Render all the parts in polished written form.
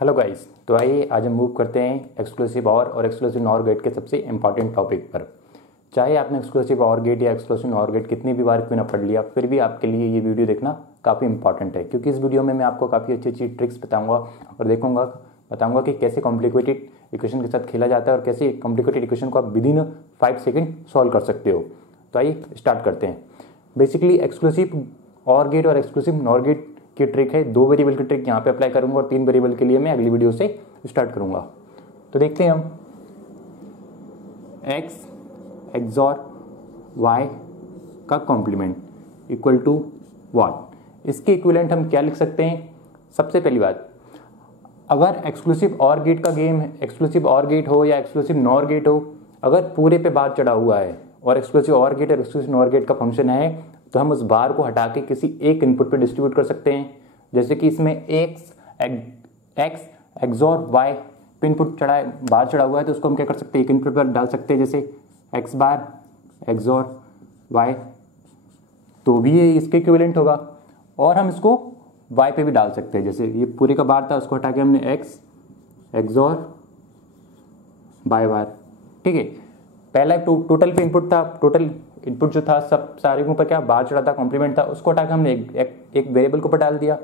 Hello guys, तो आइए आज हम मूव करते हैं एक्सक्लूसिव और एक्सक्लूसिव नॉर गेट के सबसे इंपॉर्टेंट टॉपिक पर। चाहे आपने एक्सक्लूसिव और गेट या एक्सक्लूसिव नॉर गेट कितनी भी बार क्यों ना पढ़ लिया, फिर भी आपके लिए ये वीडियो देखना काफ़ी इंपॉर्टेंट है, क्योंकि इस वीडियो में मैं आपको काफ़ी अच्छी अच्छी ट्रिक्स बताऊंगा और बताऊंगा कि कैसे कॉम्प्लिकेटेड इक्वेशन के साथ खेला जाता है और कैसे कॉम्प्लिकेटेड इक्वेशन को आप विद इन 5 सेकेंड सॉल्व कर सकते हो। तो आइए स्टार्ट करते हैं। बेसिकली एक्सक्लूसिव और गेट और एक्सक्लूसिव नॉर गेट की ट्रिक है, 2 वेरिएबल की ट्रिक यहाँ पे अप्लाई करूंगा और 3 वेरिएबल के लिए मैं अगली वीडियो से स्टार्ट करूंगा। तो देखते हैं हम x XOR y का कॉम्प्लीमेंट इक्वल टू व्हाट। इसके इक्विवेलेंट हम क्या लिख सकते हैं? सबसे पहली बात, अगर एक्सक्लूसिव और गेट का गेम है, एक्सक्लूसिव और गेट हो या एक्सक्लूसिव नॉर गेट हो, अगर पूरे पे बार चढ़ा हुआ है और एक्सक्लूसिव और गेट और एक्सक्लूसिव नॉर गेट का फंक्शन है, तो हम उस बार को हटा के किसी एक इनपुट पे डिस्ट्रीब्यूट कर सकते हैं। जैसे कि इसमें x XOR y पे इनपुट चढ़ा है, बार चढ़ा हुआ है, तो उसको हम क्या कर सकते हैं, एक इनपुट पर डाल सकते हैं, जैसे x बार XOR y, तो भी ये इसके इक्विवेलेंट होगा। और हम इसको y पे भी डाल सकते हैं, जैसे ये पूरे का बार था, उसको हटा के हमने x XOR y बार। ठीक है, पहला टोटल पे इनपुट था, टोटल इनपुट जो था सब सारे के ऊपर क्या बार चढ़ा था, कॉम्प्लीमेंट था, उसको हटा के हमने एक वेरिएबल को ऊपर डाल दिया।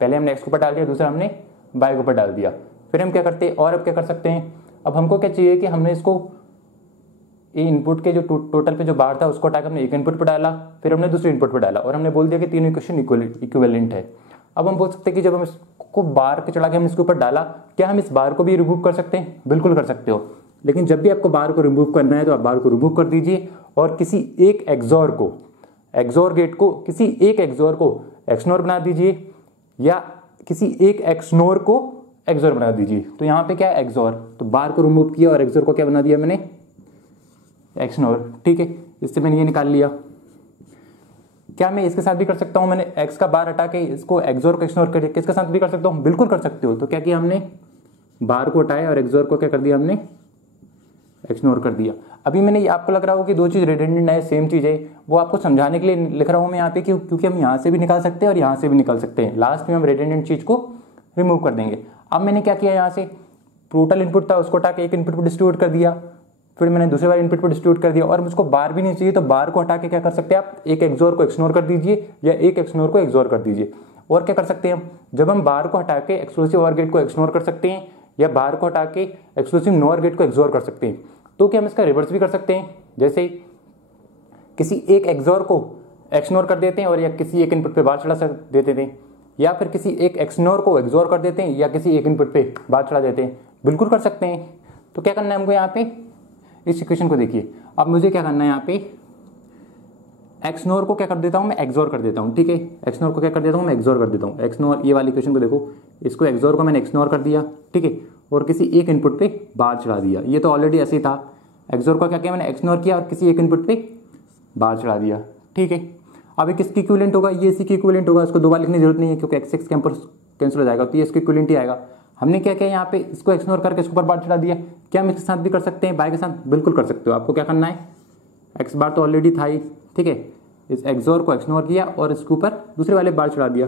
पहले हमने x को ऊपर डाल दिया, दूसरा हमने y को ऊपर डाल दिया। फिर हम क्या करते हैं, और अब क्या कर सकते हैं, अब हमको क्या चाहिए कि हमने इसको ये इनपुट के जो टोटल पे जो बार था उसको हटा के हमने एक इनपुट पर डाला, फिर हमने दूसरे इनपुट पर डाला और हमने बोल दिया कि तीनों इक्वेशन इक्विवेलेंट है। अब हम बोल सकते हैं कि जब हम इसको बार पे चढ़ा के हम इसके ऊपर डाला, क्या हम इस बार को भी रिमूव कर सकते हैं? बिल्कुल कर सकते हो, लेकिन जब भी आपको बार को रिमूव करना है तो आप बार को रिमूव कर दीजिए और किसी एक एक्सॉर गेट को, किसी एक एक्सॉर को एक्सनोर बना दीजिए या किसी एक एक्सनोर को एक्सॉर बना दीजिए। तो यहाँ पे क्या है, एक्सॉर, तो बार को रिमूव किया और एक्सॉर को क्या बना दिया मैंने, एक्सनोर। ठीक है, इससे मैंने ये निकाल लिया। क्या मैं इसके साथ भी कर सकता हूँ, मैंने एक्स का बार हटा के इसको एक्सॉर को एक्सनोर कर, किसके साथ भी कर सकता हूँ? बिल्कुल कर सकते हो। तो क्या किया हमने, बार को हटाया और एक्सॉर को क्या कर दिया हमने, एक्सनोर कर दिया। अभी मैंने आपको लग रहा हो कि दो चीज रिडंडेंट है, सेम चीज है, वो आपको समझाने के लिए लिख रहा हूं मैं यहाँ पे, क्योंकि हम यहाँ से भी निकाल सकते हैं और यहाँ से भी निकाल सकते हैं। लास्ट में हम रिडंडेंट चीज को रिमूव कर देंगे। अब मैंने क्या किया, यहाँ से टोटल इनपुट था उसको हटा के एक इनपुट पर डिस्ट्रीब्यूट कर दिया, फिर मैंने दूसरे बार इनपुट पर डिस्ट्रीब्यूट कर दिया और मुझको बार भी नहीं चाहिए, तो बार को हटा के क्या कर सकते हैं आप, एक एक्सोर को एक्सनोर कर दीजिए या एक एक्सनोर को एक्सोर कर दीजिए। और क्या कर सकते हैं हम, जब हम बार को हटा के एक्सक्लूसिव और गेट को एक्सनोर कर सकते हैं या बार को हटा के एक्सक्लूसिव नॉर गेट को एक्सोर कर सकते हैं, तो क्या हम इसका रिवर्स भी कर सकते हैं। जैसे किसी एक एक्सोर को एक्सनोर कर देते हैं और या किसी एक इनपुट पे बार चढ़ा देते थे, या फिर किसी एक एक्सनोर को एक्सोर कर देते हैं या किसी एक इनपुट पे बार चढ़ा देते हैं, बिल्कुल कर सकते हैं। तो क्या करना है हमको, यहाँ पे इस इक्वेशन को देखिए। अब मुझे क्या करना है, यहाँ पे एक्सनोर को क्या कर देता हूँ मैं, एक्सोर कर देता हूँ। ठीक है, एक्सनोर को क्या कर देता हूँ मैं, एक्सोर कर देता हूँ। एक्सनोर, ये वाली इक्वेशन को देखो, इसको एक्सोर को मैंने एक्सनोर कर दिया, ठीक है, और किसी एक इनपुट पे बार चढ़ा दिया। ये तो ऑलरेडी ऐसे ही था, एक्सोर को क्या किया मैंने, एक्सनोर किया और किसी एक इनपुट पे बार चढ़ा दिया। ठीक है, अब ये किसकी इक्विवेलेंट होगा, ये इसी की इक्विवेलेंट होगा, इसको दो बार लिखने की जरूरत नहीं है क्योंकि एक्स एक्स कैंसिल हो जाएगा, तो ये इसकी इक्विवेलेंट ही आएगा। हमने क्या किया, यहाँ पे इसको एक्सनोर करके इसके ऊपर बार चढ़ा दिया। क्या हम इसके साथ भी कर सकते हैं, बाय के साथ? बिल्कुल कर सकते हो। आपको क्या करना है, एक्स बार तो ऑलरेडी था ही, ठीक है, इस एक्सोर को एक्सनोर किया और इसके ऊपर दूसरे वाले बार चढ़ा दिया,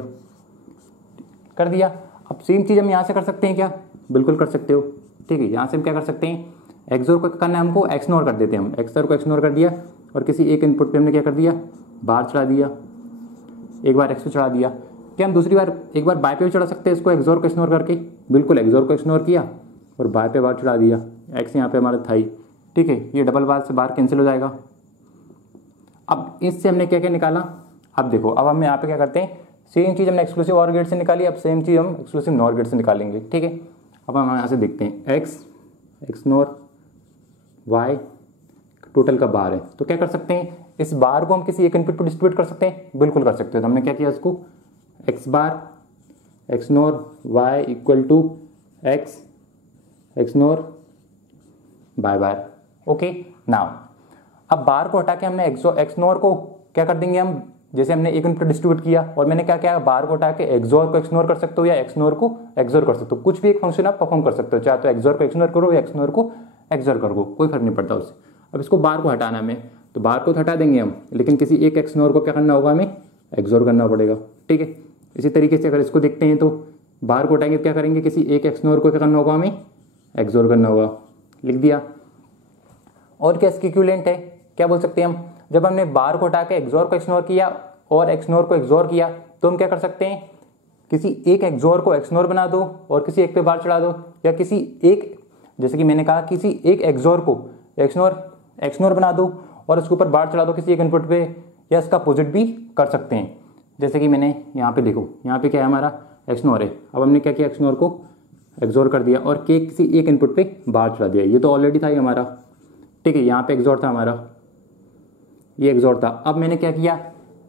कर दिया। अब सेम चीज हम यहाँ से कर सकते हैं क्या? बिल्कुल कर सकते हो। ठीक है, यहाँ से हम क्या कर सकते हैं, एक्सोर को करना है हमको, एक्सनोर कर देते हैं हम। एक्सोर को एक्सनोर कर दिया और किसी एक इनपुट पे हमने क्या कर दिया, बार चढ़ा दिया, एक बार एक्स पे चढ़ा दिया। क्या हम दूसरी बार एक बार बाय पे भी चढ़ा सकते हैं इसको, एक्सोर को एक्सनोर करके? बिल्कुल, एक्सोर को एक्सनोर किया और बाय पे बार चढ़ा दिया, एक्स यहाँ पे हमारा था ही। ठीक है, ये डबल बार से बार कैंसिल हो जाएगा। अब इससे हमने क्या क्या निकाला, अब देखो, अब हम यहाँ पे क्या करते हैं, सेम चीज हमने एक्सक्लूसिव और गेट से निकाली, अब सेम चीज हम एक्सक्लूसिव नॉर गेट से निकालेंगे। ठीक है, अब हम यहाँ से देखते हैं, एक्स एक्सनोर वाई टोटल का बार है, तो क्या कर सकते हैं, इस बार को हम किसी एक इनपुट पर डिस्ट्रीब्यूट कर सकते हैं? बिल्कुल कर सकते हो। तो हमने क्या किया, इसको x bar XNOR y equal to x XNOR y bar. Okay, now अब बार को हटा के हमने एक्सनोर को क्या कर देंगे हम, जैसे हमने एक इनपुट डिस्ट्रीब्यूट किया और मैंने क्या किया, बार को हटा के एक्सोर को एक्सनोर कर सकते हो या एक्सनोर को एक्सोर कर सकते हो। कुछ भी एक फंक्शन आप परफॉर्म कर सकते हो, चाहे तो एक्सोर को एक्सनोर करो या एक्सनोर को एक्सोर करो, कोई फर्क नहीं पड़ता उससे। अब इसको बार को हटाना हमें, तो बार को हटा देंगे हम, लेकिन किसी एक एक्सनोर को क्या करना होगा, हमें एक्सोर करना पड़ेगा। ठीक है, इसी तरीके से अगर इसको देखते हैं तो बार को हटाएंगे क्या करेंगे, किसी एक एक्सनोर को क्या करना होगा, हमें एक्सोर करना होगा, लिख दिया। और क्या इसकी इक्विवेलेंट है, क्या बोल सकते हैं हम, जब हमने बार को हटा के एक्सोर को एक्सनोर किया और एक्सनोर को एक्सोर किया तो हम क्या कर सकते हैं, किसी एक एक्सोर को एक्सनोर बना दो और किसी एक पे बार चढ़ा दो, या किसी एक, जैसे कि मैंने कहा, किसी एक एक्सोर को एक्सनोर बना दो और उसके ऊपर बार चढ़ा दो किसी एक इनपुट पे, या इसका अपोजिट भी कर सकते हैं। जैसे कि मैंने यहाँ पे देखो, यहाँ पे क्या है, हमारा एक्सनोर है। अब हमने क्या किया, एक्सनोर को एक्सोर कर दिया और के किसी एक इनपुट पे बार चढ़ा दिया। ये तो ऑलरेडी था ही हमारा, ठीक है, यहाँ पे एक्सोर था हमारा, ये एक्सोर था। अब मैंने क्या किया,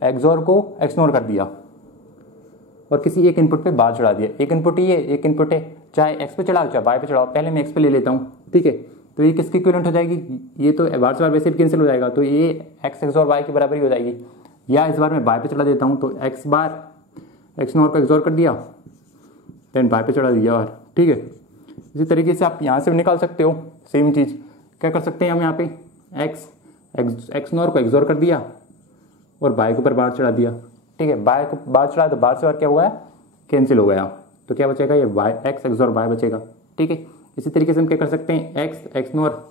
एक्सोर को एक्सनोर कर दिया और किसी एक इनपुट पे बार चढ़ा दिया। एक इनपुट ही है, एक इनपुट है, चाहे एक्स पे चढ़ाओ चाहे वाई पे चढ़ाओ, पहले मैं एक्स पे ले लेता हूँ, ठीक है। तो ये किसकी इक्विवेलेंट हो जाएगी, ये तो बार से बार वैसे भी कैंसिल हो जाएगा, तो ये एक्स एक्सोर वाई के बराबर ही हो जाएगी। या इस बार मैं वाई पे चढ़ा देता हूँ, तो एक्स बार एक्सनोर को एक्सोर कर दिया, देन वाई पे चढ़ा दिया, और ठीक है। इसी तरीके से आप यहाँ से भी निकाल सकते हो सेम चीज़। क्या कर सकते हैं हम, यहाँ पे एक्सनोर को एक्सोर कर दिया और वाई के ऊपर बार चढ़ा दिया, ठीक है। वाई को बार चढ़ा तो बार से बार क्या हुआ है, कैंसिल हो गया, तो क्या बचेगा, ये वाई एक्स एक्सोर वाई बचेगा, ठीक है। इसी तरीके से हम क्या कर सकते हैं, एक्स एक्सनोर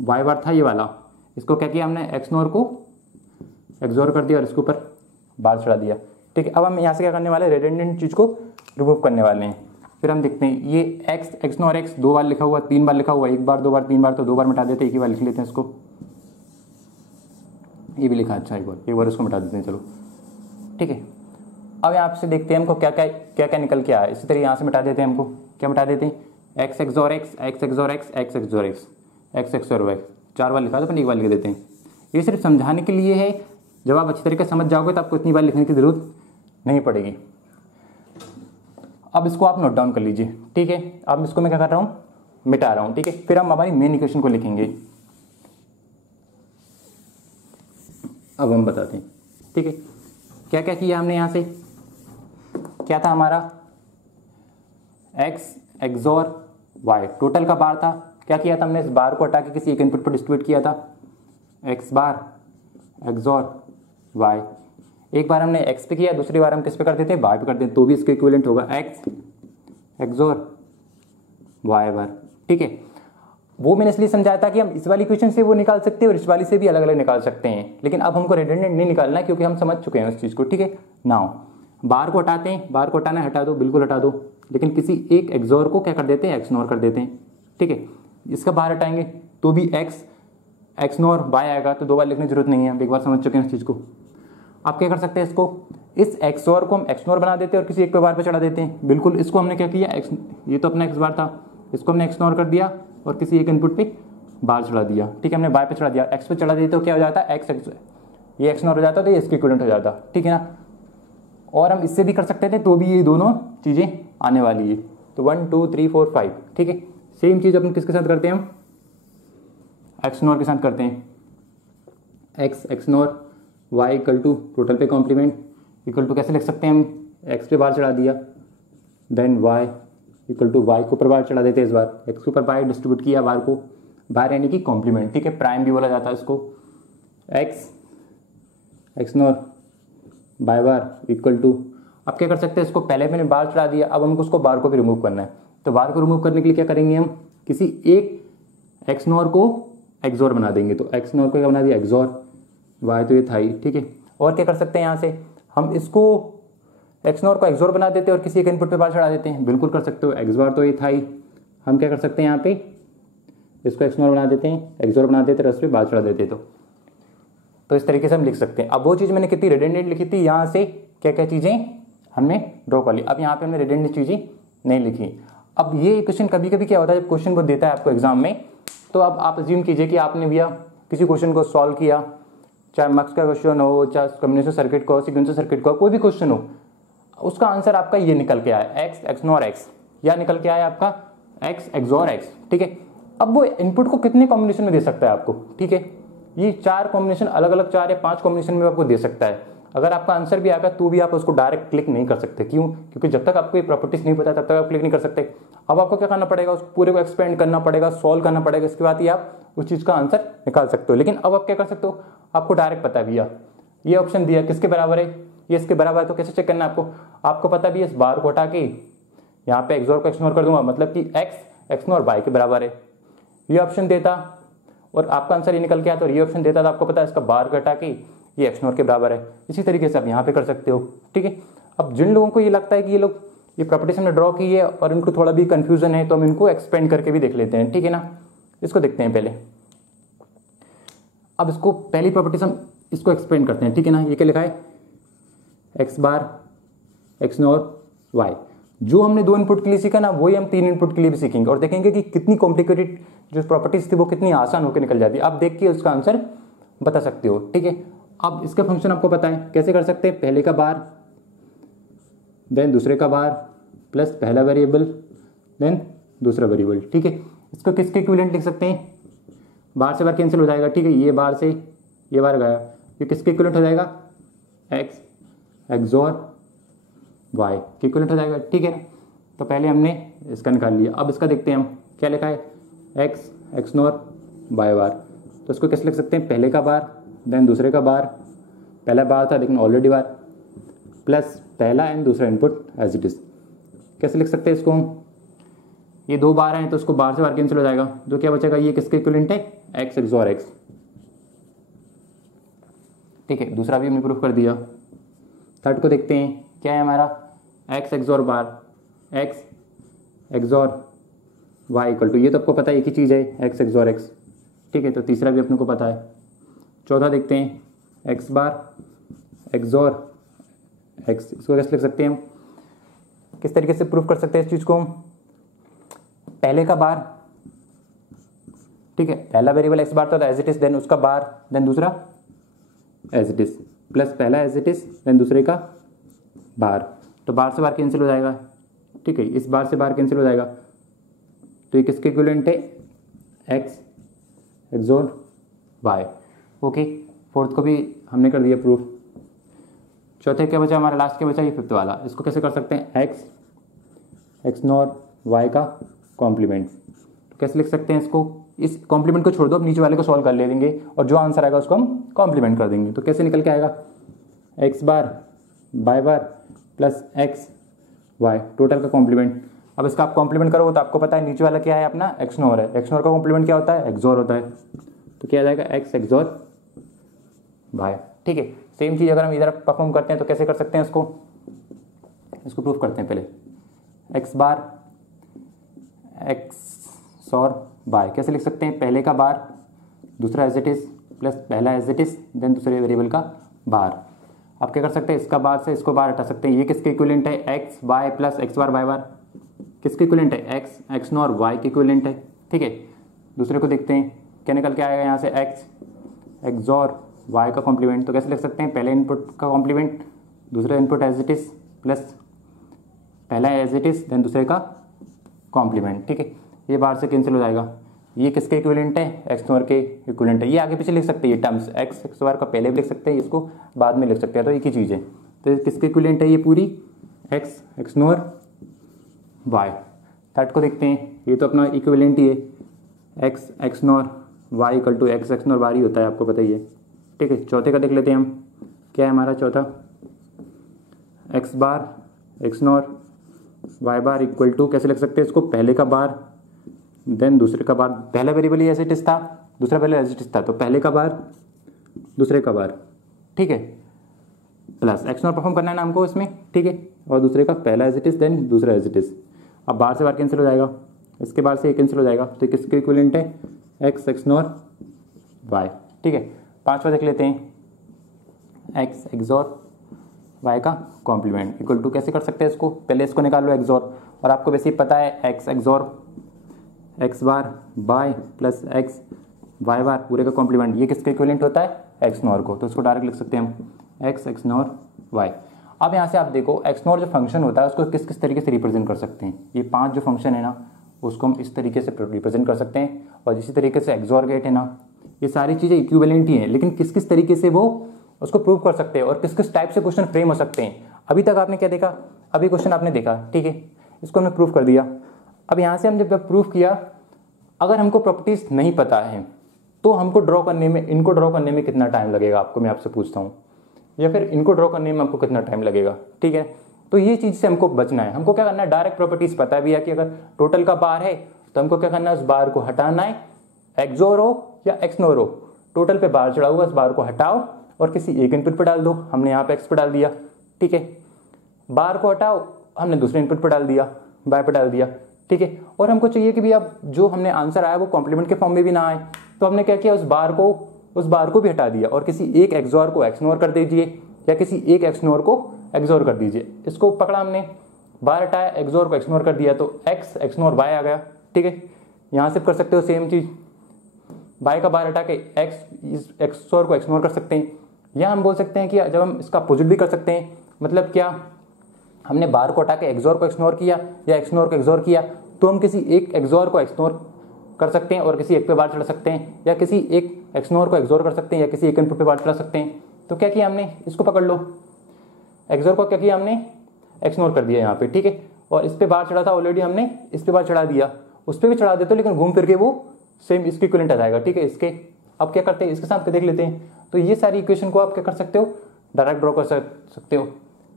वाई बार था ये वाला, इसको क्या किया हमने, एक्सनोर को एक्सोर कर दिया और इसके ऊपर बार चढ़ा दिया, ठीक है। अब हम यहाँ से क्या करने वाले हैं, रेडंडेंट चीज़ को रिमूव करने वाले हैं। फिर हम देखते हैं, ये एक्स एक्सनोर एक्स 2 बार लिखा हुआ, 3 बार लिखा हुआ, 1 बार 2 बार 3 बार, तो 2 बार मिटा देते हैं, 1 ही बार लिख लेते हैं इसको। ये भी लिखा, अच्छा एक बार इसको मिटा देते हैं, चलो ठीक है। अब यहाँ से देखते हैं हमको क्या क्या निकल के आया। इसी तरह यहाँ से मिटा देते हैं, हमको क्या मिटा देते हैं, x XOR x x XOR x x XOR x x XOR y, 4 बार लिखा था, अपन 1 बार लिख देते हैं। ये सिर्फ समझाने के लिए है, जब आप अच्छी तरीके से समझ जाओगे तो आपको इतनी बार लिखने की जरूरत नहीं पड़ेगी। अब इसको आप नोट डाउन कर लीजिए, ठीक है। अब इसको मैं क्या कर रहा हूँ, मिटा रहा हूँ, ठीक है। फिर हम हमारी मेन इक्वेशन को लिखेंगे, अब हम बताते हैं, ठीक है। क्या क्या किया हमने, यहाँ से क्या था हमारा, एक्स एक्सोर वाई टोटल का बार था। क्या किया था हमने, इस बार को हटा के किसी एक इनपुट पर डिस्ट्रीब्यूट किया था, एक्स बार एक्सोर वाई। एक बार हमने एक्स पे किया, दूसरी बार हम किस पे कर देते हैं, वाई पे कर देते हैं, तो भी इसके इक्विवेलेंट होगा एक्स एक्सोर वाई बार, ठीक है। वो मैंने इसलिए समझाया था कि हम इस वाली इक्वेशन से वो निकाल सकते हैं और इस वाली से भी अलग अलग निकाल सकते हैं, लेकिन अब हमको रेडंडेंट नहीं निकालना है क्योंकि हम समझ चुके हैं उस चीज़ को, ठीक है। नाउ बार को हटाते हैं, बार को हटाना है हटा दो, बिल्कुल हटा दो, लेकिन किसी एक एक्सोर को क्या कर देते हैं, एक्सनोर कर देते हैं, ठीक है। इसका बाहर हटाएंगे तो भी एक्स एक्सनोर वाई आएगा, तो 2 बार लिखने की जरूरत नहीं है, हम एक बार समझ चुके हैं इस चीज़ को। आप क्या कर सकते हैं, इसको इस एक्सोर को हम एक्सनोर बना देते हैं और किसी एक पे बार पे चढ़ा देते हैं, बिल्कुल। इसको हमने क्या किया, ये तो अपना एक्स बार था, इसको हमने एक्सनोर कर दिया और किसी एक इनपुट पे बार चढ़ा दिया, ठीक है। हमने वाई पे चढ़ा दिया, एक्स पे चढ़ा दिया तो क्या हो जाता है, एक्स ये एक्सनोर हो जाता, तो ये इसके इक्विवेलेंट हो जाता, ठीक है ना। और हम इससे भी कर सकते थे, तो भी ये दोनों चीज़ें आने वाली है, तो 1 2 3 4 5, ठीक है। सेम चीज़ अपन किसके साथ करते हैं, हम एक्सनोर के साथ करते हैं, x XNOR y equal to total पे कॉम्प्लीमेंट इक्वल टू कैसे लिख सकते हैं हम, एक्स पे बार चढ़ा दिया, then y equal to y को ऊपर बार चढ़ा देते हैं, इस बार एक्स के ऊपर बार डिस्ट्रीब्यूट किया, बार को बार यानी कि कॉम्प्लीमेंट, ठीक है। प्राइम भी बोला जाता है इसको, x XNOR y bar equal to, अब क्या कर सकते हैं, इसको पहले मैंने बार चढ़ा दिया, अब हमको उसको बार को भी रिमूव करना है, तो बार को रिमूव करने के लिए क्या करेंगे, हम किसी एक एक्सनोर को एक्सोर बना देंगे, तो एक्सनोर को क्या बना दिया, एक्सोर वाई, तो ये था ही, ठीक है। और क्या कर सकते हैं, यहाँ से हम इसको एक्सनोर को एक्सोर बना देते हैं और किसी एक इनपुट पे बार चढ़ा देते हैं, बिल्कुल कर सकते हो, एक्स बार तो ये था ही। हम क्या कर सकते हैं, यहाँ पे इसको एक्सनोर बना देते हैं, एक्सोर बना देते हैं, उस पर बार चढ़ा देते, तो इस तरीके से हम लिख सकते हैं। अब वो चीज़ मैंने कितनी रेडंडेंट लिखी थी, यहाँ से क्या क्या चीज़ें हमने ड्रॉ कर ली, अब यहाँ पे हमने रेडंडेंट चीज़ें नहीं लिखी। अब ये क्वेश्चन कभी कभी क्या होता है, जब क्वेश्चन वो देता है आपको एग्जाम में, तो अब आप अज्यूम कीजिए कि आपने भैया किसी क्वेश्चन को सॉल्व किया, चाहे मैक्स का क्वेश्चन हो, चाहे कम्युनिकेशन सर्किट का हो, सीक्वेंशियल सर्किट का, कोई भी क्वेश्चन हो, उसका आंसर आपका ये निकल के आया, एक्स एक्सनोर एक्स, या निकल के आया आपका एक्स एक्सोर एक्स, ठीक है। अब वो इनपुट को कितने कॉम्बिनेशन में दे सकता है आपको, ठीक है। ये 4 कॉम्बिनेशन, अलग अलग 4 या 5 कॉम्बिनेशन में आपको दे सकता है। अगर आपका आंसर भी आएगा तो भी आप उसको डायरेक्ट क्लिक नहीं कर सकते, क्यों, क्योंकि जब तक आपको ये प्रॉपर्टीज नहीं पता तब तक आप क्लिक नहीं कर सकते। अब आपको क्या करना पड़ेगा, उस पूरे को एक्सपेंड करना पड़ेगा, सॉल्व करना पड़ेगा, इसके बाद ही आप उस चीज़ का आंसर निकाल सकते हो। लेकिन अब आप क्या कर सकते हो, आपको डायरेक्ट पता भी है, ये ऑप्शन दिया किसके बराबर है, ये इसके बराबर है, तो कैसे चेक करना है आपको, आपको पता भी है, इस बार को हटा के यहाँ पे एक्सोर को एक्सनोर कर दूंगा, मतलब कि एक्स एक्सनोर वाई के बराबर है। ये ऑप्शन देता और आपका आंसर ये निकल के आता और ये ऑप्शन देता, तो आपको पता है इसका बार घटा के ये एक्सनोर के बराबर है। इसी तरीके से आप यहाँ पे कर सकते हो, ठीक है। अब जिन लोगों को ये लगता है कि ये लोग ये प्रॉपर्टीज हमने ड्रॉ की है और इनको थोड़ा भी कंफ्यूजन है, तो हम इनको एक्सपेंड करके भी देख लेते हैं, ठीक है ना। इसको देखते हैं पहले। अब इसको पहली प्रॉपर्टीज हम इसको एक्सपेंड करते हैं, ठीक है ना। ये क्या लिखा है, X bar XNOR Y. जो हमने 2 इनपुट के लिए सीखा ना, वही हम 3 इनपुट के लिए भी सीखेंगे और देखेंगे कि कितनी कॉम्प्लिकेटेड जो प्रॉपर्टीज थी वो कितनी आसान होकर निकल जाती है। आप देख के उसका आंसर बता सकते हो, ठीक है। अब इसका फंक्शन आपको पता है कैसे कर सकते हैं, पहले का बार देन दूसरे का बार प्लस पहला वेरिएबल देन दूसरा वेरिएबल, ठीक है। इसको किसके इक्विवेलेंट लिख सकते हैं, बार से बार कैंसिल हो जाएगा, ठीक है। ये बार से ये बार गया, ये किसके इक्विवेलेंट हो जाएगा, एक्स एक्सोर वाई के इक्विवेलेंट हो जाएगा, ठीक है ना। तो पहले हमने इसका निकाल लिया। अब इसका देखते हैं हम क्या लिखा है, x XNOR y bar. तो इसको कैसे लिख सकते हैं, पहले का बार देन दूसरे का बार, पहला बार था लेकिन ऑलरेडी बार, प्लस पहला एंड दूसरा इनपुट एज इट इज। कैसे लिख सकते हैं इसको, ये 2 बार हैं तो इसको बार से बार कैंसिल हो जाएगा, तो क्या बचेगा, ये किसके इक्विवेलेंट है, एक्स एक्सोर एक्स, ठीक है। दूसरा भी हमने प्रूफ कर दिया। थर्ड को देखते हैं, क्या है हमारा, x XOR bar x XOR y equal to, ये तो आपको पता है एक ही चीज़ है, एक्स एक्सोर एक्स, ठीक है। तो तीसरा भी अपने को पता है। चौथा देखते हैं, एक्स बार एक्सोर एक्स, इसको कैसे लिख सकते हैं हम, किस तरीके से प्रूफ कर सकते हैं इस चीज़ को हम, पहले का बार, ठीक है, पहला वेरिएबल एक्स बार था एज इट इज, देन उसका बार देन दूसरा एज इट इज, प्लस पहला एज इट इज देन दूसरे का बार। तो बार से बार कैंसिल हो जाएगा, ठीक है। इस बार से बार कैंसिल हो जाएगा, तो ये किसके इक्विवेलेंट है, x XOR y, okay. Fourth को भी हमने कर दिया प्रूफ। चौथे क्या बचा हमारा, लास्ट क्या बचा, ये फिफ्थ वाला। इसको कैसे कर सकते हैं, एक्स एक्स नॉर वाई का कॉम्प्लीमेंट। तो कैसे लिख सकते हैं इसको, इस कॉम्प्लीमेंट को छोड़ दो, अब नीचे वाले को सॉल्व कर ले देंगे और जो आंसर आएगा उसको हम कॉम्प्लीमेंट कर देंगे। तो कैसे निकल के आएगा, x bar Y bar plus X Y total का कॉम्प्लीमेंट। अब इसका आप कॉम्प्लीमेंट करोगे तो आपको पता है नीचे वाला क्या है अपना, एक्स नॉर है। एक्स नॉर का कॉम्प्लीमेंट क्या होता है, एक्सोर होता है। तो क्या आ जाएगा, एक्स एक्सोर वाई, ठीक है। सेम चीज़ अगर हम इधर परफॉर्म करते हैं तो कैसे कर सकते हैं इसको प्रूफ करते हैं पहले। एक्स बार एक्स और वाई कैसे लिख सकते हैं, पहले का बार दूसरा एज इट इज प्लस पहला एज इट इज देन दूसरे वेरिएबल का बार। आप क्या कर सकते हैं, इसका बार से इसको बार हटा सकते हैं। ये किसके इक्विवेलेंट है, x Y plus X bar Y बार, किसके इक्विवेलेंट है, एक्स एक्स नॉर वाई के इक्विवेलेंट है, ठीक है। दूसरे को देखते हैं क्या निकल के आएगा यहाँ से, एक्स एक्सोर वाई का कॉम्प्लीमेंट। तो कैसे लिख सकते हैं, पहले इनपुट का कॉम्प्लीमेंट दूसरा input as it is plus पहला एज इट इज देन दूसरे का कॉम्प्लीमेंट, ठीक है। ये बार से कैंसिल हो जाएगा, ये किसके इक्विवेलेंट है, एक्स नॉर के इक्विवेलेंट है। ये आगे पीछे लिख सकते हैं, ये टर्म्स एक्स एक्स बार का पहले भी लिख सकते हैं, इसको बाद में लिख सकते हैं, तो एक ही चीज़ है। तो किसके इक्विवेलेंट है ये पूरी, x XNOR y. Third को देखते हैं, ये तो अपना इक्विवेलेंट ही है, x XNOR y equal to x XNOR y ही होता है, आपको पता ही है, ठीक है। चौथे का देख लेते हैं हम, क्या है हमारा चौथा, x bar XNOR y bar equal to, कैसे लिख सकते हैं इसको, पहले का बार देन दूसरे का बार, पहला वेरिएबल एज इट इज था, दूसरा पहले एज इट इज था, तो पहले का बार दूसरे का बार, ठीक है, प्लस एक्स नॉट परफॉर्म करना है ना हमको इसमें, ठीक है, और दूसरे का पहला एज इट इज देन दूसरा एज इट इज। अब बार से बार कैंसिल हो जाएगा, इसके बार से ये कैंसिल हो जाएगा, तो किसके इक्विवेलेंट है, एक्स एक्स नॉर वाई, ठीक है। पांचवा देख लेते हैं, एक्स एक्सोर वाई का कॉम्प्लीमेंट इक्वल टू, कैसे कर सकते हैं इसको, पहले इसको निकाल लो एक्सोर, और आपको वैसे ही पता है x XOR x bar Y plus X Y बार पूरे का कॉम्प्लीमेंट, ये किसके इक्विवेलेंट होता है, एक्स नॉर को। तो इसको डायरेक्ट लिख सकते हैं हम, एक्स एक्स नॉर वाई। अब यहाँ से आप देखो एक्स नॉर जो फंक्शन होता है उसको किस किस तरीके से रिप्रेजेंट कर सकते हैं। ये 5 जो फंक्शन है ना उसको हम इस तरीके से रिप्रेजेंट कर सकते हैं, और इसी तरीके से एक्सोर गेट है ना, ये सारी चीज़ें इक्विवेलेंट ही हैं, लेकिन किस किस तरीके से वो उसको प्रूव कर सकते हैं और किस किस टाइप से क्वेश्चन फ्रेम हो सकते हैं। अभी तक आपने क्या देखा, अभी क्वेश्चन आपने देखा, ठीक है, इसको हमने प्रूव कर दिया। अब यहाँ से हम जब प्रूव किया, अगर हमको प्रॉपर्टीज नहीं पता है तो हमको ड्रॉ करने में, इनको ड्रॉ करने में कितना टाइम लगेगा आपको, मैं आपसे पूछता हूँ, या फिर इनको ड्रॉ करने में आपको कितना टाइम लगेगा, ठीक है। तो ये चीज़ से हमको बचना है। हमको क्या करना है, डायरेक्ट प्रॉपर्टीज पता भी है कि अगर टोटल का बार है तो हमको क्या करना है, उस बार को हटाना है, एक्सोर हो या एक्सनोर हो, टोटल पे बार चढ़ा हुआ, उस बार को हटाओ और किसी एक इनपुट पे डाल दो। हमने यहाँ पे एक्स पे डाल दिया, ठीक है। बार को हटाओ, हमने दूसरे इनपुट पे डाल दिया, वाई पे डाल दिया, ठीक है। और हमको चाहिए कि भी अब जो हमने आंसर आया वो कॉम्प्लीमेंट के फॉर्म में भी ना आए, तो हमने क्या किया, उस बार को भी हटा दिया और किसी एक एक्सोर को एक्सनोर कर दीजिए या किसी एक एक्सनोर को एक्सोर कर दीजिए। इसको पकड़ा हमने, बार हटाया, एक्सोर को एक्सनोर कर दिया, तो एक्स एक्सनोर वाई आ गया, ठीक है। यहाँ से कर सकते हो सेम चीज, वाई का बार हटा के एक्स एक्सोर को एक्सनोर कर सकते हैं। या हम बोल सकते हैं कि जब हम इसका अपोजिट भी कर सकते हैं, मतलब क्या, हमने बार को हटा के एक्सोर को एक्सनोर किया या एक्सनोर को एक्सोर किया, तो हम किसी एक एक्सोर को एक्सनोर कर सकते हैं और किसी एक पे बार चढ़ा सकते हैं, या किसी एक एक्सनोर को एक्सोर कर सकते हैं या किसी एक इनपुट पे बार चढ़ा सकते हैं। तो क्या किया हमने, इसको पकड़ लो, एक्सोर को क्या किया हमने, एक्सनोर कर दिया यहाँ पे, ठीक है। और इस पे बार चढ़ा था ऑलरेडी, हमने इस पे बार चढ़ा दिया, उस पर भी चढ़ा देते हो लेकिन घूम फिर के वो सेम इसके इक्विवेलेंट आ जाएगा, ठीक है। इसके अब क्या करते हैं, इसके साथ देख लेते हैं। तो ये सारी इक्वेशन को आप क्या कर सकते हो, डायरेक्ट ड्रॉ कर सकते हो।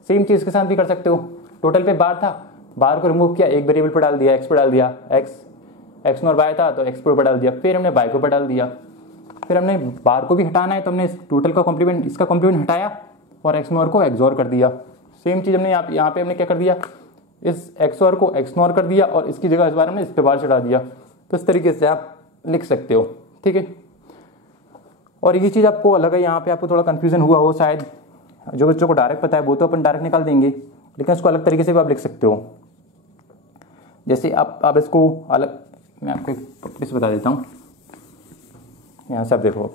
सेम चीज के साथ भी कर सकते हो, टोटल पे बार था, बार को रिमूव किया, एक वेरिएबल पे डाल दिया, एक्स पे डाल दिया, एक्स और वाई था तो एक्स पे डाल दिया, फिर हमने वाई को पे डाल दिया। फिर हमने बार को भी हटाना है तो हमने टोटल का कॉम्प्लीमेंट, इसका कॉम्प्लीमेंट हटाया और एक्सनोर को एक्सोर कर दिया। सेम चीज हमने यहाँ पे हमने क्या कर दिया, इस एक्सोर को एक्सनोर कर दिया और इसकी जगह इस बार हमने इस पे बार चढ़ा दिया। तो इस तरीके से आप लिख सकते हो, ठीक है। और ये चीज़ आपको अलग है, यहाँ पे आपको थोड़ा कंफ्यूजन हुआ हो शायद, जो बच्चों को डायरेक्ट पता है वो तो अपन डायरेक्ट निकाल देंगे, लेकिन उसको अलग तरीके से भी आप लिख सकते हो। जैसे आप इसको अलग, मैं आपको एक प्रैक्टिस बता देता हूँ। यहाँ से आप देखो,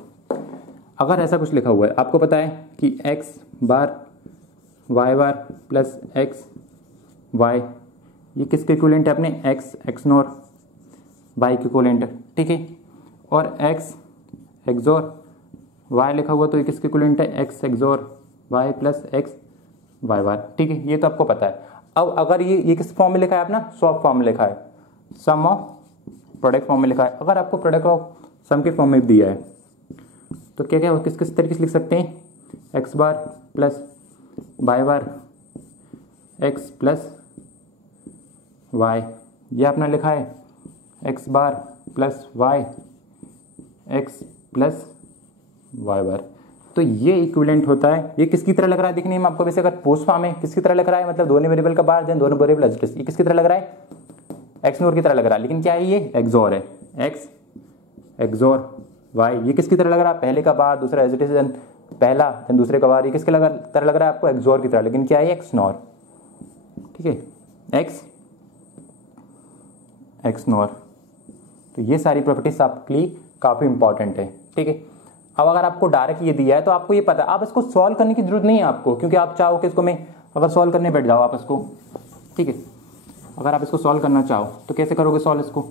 अगर ऐसा कुछ लिखा हुआ है, आपको पता है कि x bar Y bar plus X Y, ये किसके इक्विवेलेंट है, अपने एक्स एक्सनोर वाई के इक्विवेलेंट है, ठीक है। और एक्स एक्सोर वाई लिखा हुआ तो ये किसके इक्विवेलेंट है, x XOR Y plus X Y bar, ठीक है। ये तो आपको पता है। अब अगर ये किस फॉर्म में लिखा है, अपना स्वैप फॉर्म में लिखा है, सम ऑफ प्रोडक्ट फॉर्म में लिखा है। अगर आपको प्रोडक्ट ऑफ सम के फॉर्म में दिया है तो क्या क्या किस किस तरीके से लिख सकते हैं, X bar plus Y bar X plus Y, ये अपना लिखा है X bar plus Y X plus Y bar. तो ये इक्विवेलेंट होता है। ये किसकी तरह लग रहा है दिखने में आपको, वैसे अगर पोस्ट फॉर्म है किसकी तरह लग रहा है, मतलब दोनों वेरिएबल का बार देन दोनों वेरिएबल एडजस्ट, ये किसकी तरह लग रहा है, एक्सनोर की तरह लग रहा है। लेकिन क्या है, ये एक्सोर है, एक्स एक्सोर वाई। ये किसकी तरह लग रहा है, पहले का बार दूसरा एज इट इज, देन पहला देन दूसरे का बार, ये किसके तरह लग रहा है आपको, एक्सोर की तरह। लेकिन क्या है, एक्सनोर, ठीक है, एक्स एक्सनोर। तो ये सारी प्रॉपर्टीज आपके लिए काफी इंपॉर्टेंट है, ठीक है। अब अगर आपको डायरेक्ट ये दिया है तो आपको ये पता है, आप इसको सॉल्व करने की जरूरत नहीं है आपको, क्योंकि आप चाहो कि इसको मैं अगर सॉल्व करने बैठ जाओ आप इसको, ठीक है। अगर आप इसको सॉल्व करना चाहो तो कैसे करोगे सॉल्व इसको,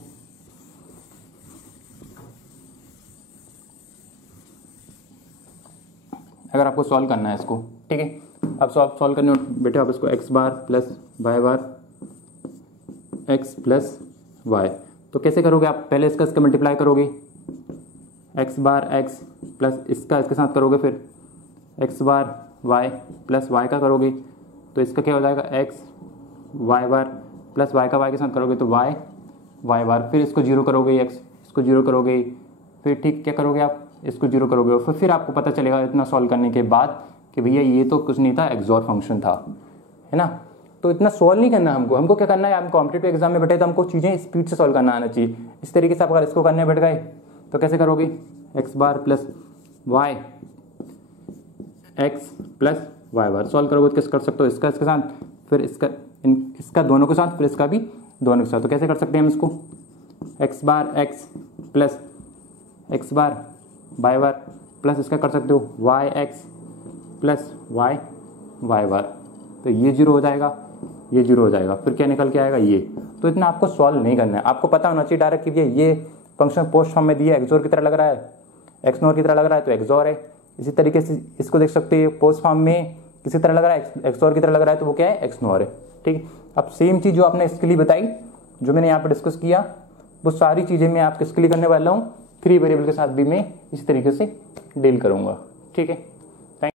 अगर आपको सॉल्व करना है इसको, ठीक है। अब सॉल्व करने बैठे आप इसको x bar plus Y bar X plus Y, तो कैसे करोगे आप, पहले इसका मल्टीप्लाई करोगे, एक्स बार एक्स प्लस इसका इसके साथ करोगे, फिर x bar Y plus Y का करोगे तो इसका क्या हो जाएगा, x Y bar plus Y का वाई के साथ करोगे तो वाई वाई बार, फिर इसको जीरो करोगे, एक्स इसको जीरो करोगे, फिर ठीक क्या करोगे आप, इसको जीरो करोगे, और फिर आपको पता चलेगा इतना सॉल्व करने के बाद कि भैया ये तो कुछ नहीं था, एक्सोर फंक्शन था, है ना। तो इतना सॉल्व नहीं करना हमको क्या करना है, हम कॉम्पिटिटिव एग्जाम में बैठे तो हमको चीज़ें स्पीड से सॉल्व करना आना चाहिए। इस तरीके से आप अगर इसको करने बैठ गए तो कैसे करोगे, X bar plus Y X plus Y bar solve करोगे तो कैसे कर सकते हो, इसका इसके साथ, फिर इसका दोनों के साथ, फिर इसका भी दोनों के साथ। तो कैसे कर सकते हैं हम इसको, x bar X plus X bar Y bar plus इसका कर सकते हो Y X plus Y Y bar, तो ये जीरो हो जाएगा, ये जीरो हो जाएगा, फिर क्या निकल के आएगा ये। तो इतना आपको सॉल्व नहीं करना है, आपको पता होना चाहिए डायरेक्ट कि ये फंक्शन पोस्ट फॉर्म में दिया एक्सोर की तरह लग रहा है, एक्सनोर की तरह लग रहा है तो एक्सोर है। इसी तरीके से इसको देख सकते हैं, पोस्ट फॉर्म में किसी तरह लग रहा है, एक्सोर की तरह लग रहा है तो वो क्या है, एक्सनोर है, ठीक है। अब सेम चीज़ जो आपने इसके लिए बताई, जो मैंने यहाँ पर डिस्कस किया, वो सारी चीज़ें मैं आपके इसके लिए करने वाला हूँ। फ्री वेरिएबल के साथ भी मैं इस तरीके से डील करूँगा, ठीक है।